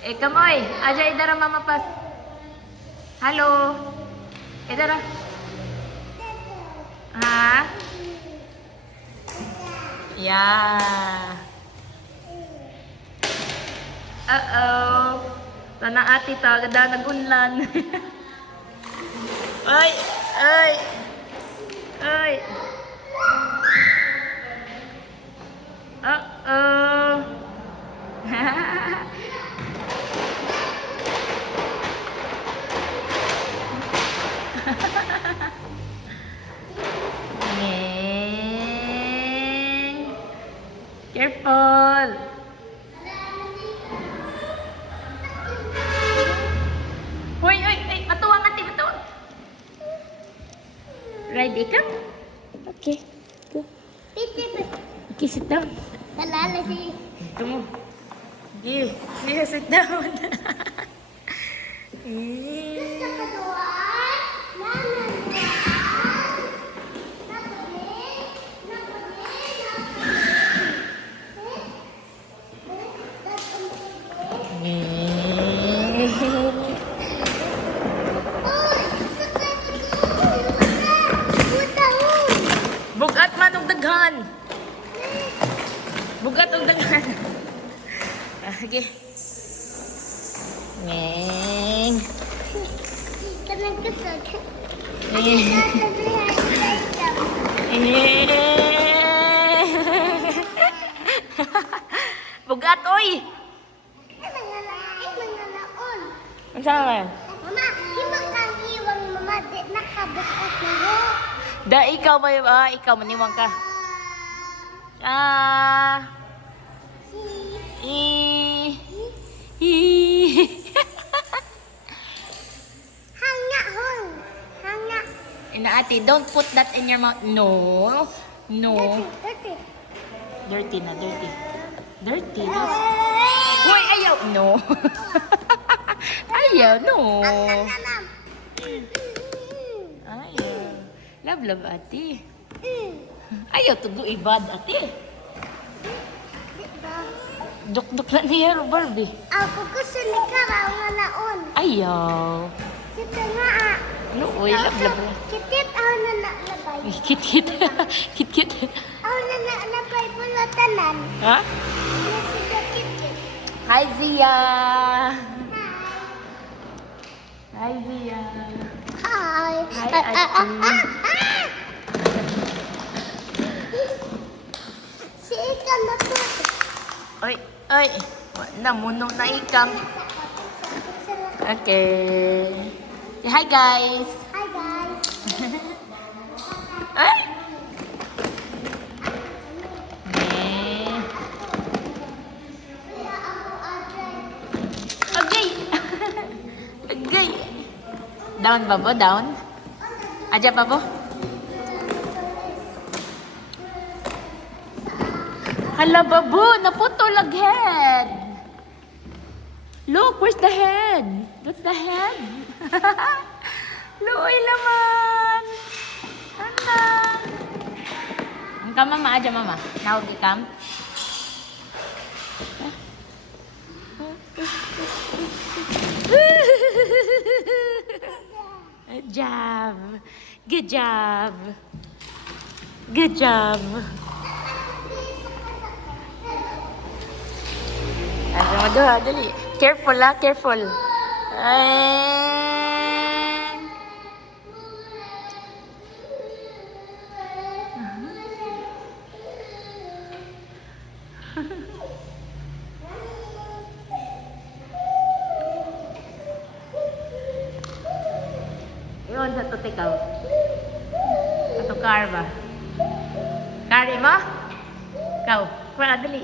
Eh, kamoy. Aja idara mama pas. Halo. Idara. Ha? Yeah. Uh-oh. Tanang ati ta, ganda nagunlan. Ay, ay. Ay. Uh-oh. Ngeng. Careful. Hoy, hoy, ay, matuwang ate, matuwang. Ready ka? Okay. Go. Okay, sit down. Talala si... Come on. Okay, yeah, sit down. Eh. Bugat man og daghan. Bugat og daghan. Okay. Ngeng. Tanang kasag. Bugat oy. Mangalaon. Ang sama. Mama, himang kang iwang mama, di nakabukat na ho. Da ikaw ba ikaw maniwang ka. I. Hanga hong. Hanga. Ate, don't put that in your mouth. No. No. Dirty. Dirty na, dirty. Dirty. Hoy, ayaw. No. Ayaw, no. Nanam. Ayaw. Love, love, ate. Ayaw, tugo ibad, ate. Duk-duk na niya, Barbie. Ako gusto ni Karaw nga naon. Ayaw. Sito nga ah. No, oy, love, love. Kitit ako na naklabay. Kit-kit. Kit-kit. Ako na naklabay pulatanan. Ha? Nasito kitit. Hi, Zia. Hi, Zia. Hi. Hi, Ate. Si Ika na po. Oy, oy. Namunong na ikang. Okay. Say hi, guys. Hi guys. Ay! Eh. Okay. Okay. Down, babo, down. Aja, babo. Hala, babo, naputol ang head. Look, where's the head? That's the head. Luoy laman. Hala. Ang ka, mama. Aja, mama. Now, come. Good job. Good job. Good job. Dali. Careful, ha? Careful. Iyon sa tutikaw. Ato car ba? Kari mo? Kau. Para, dali.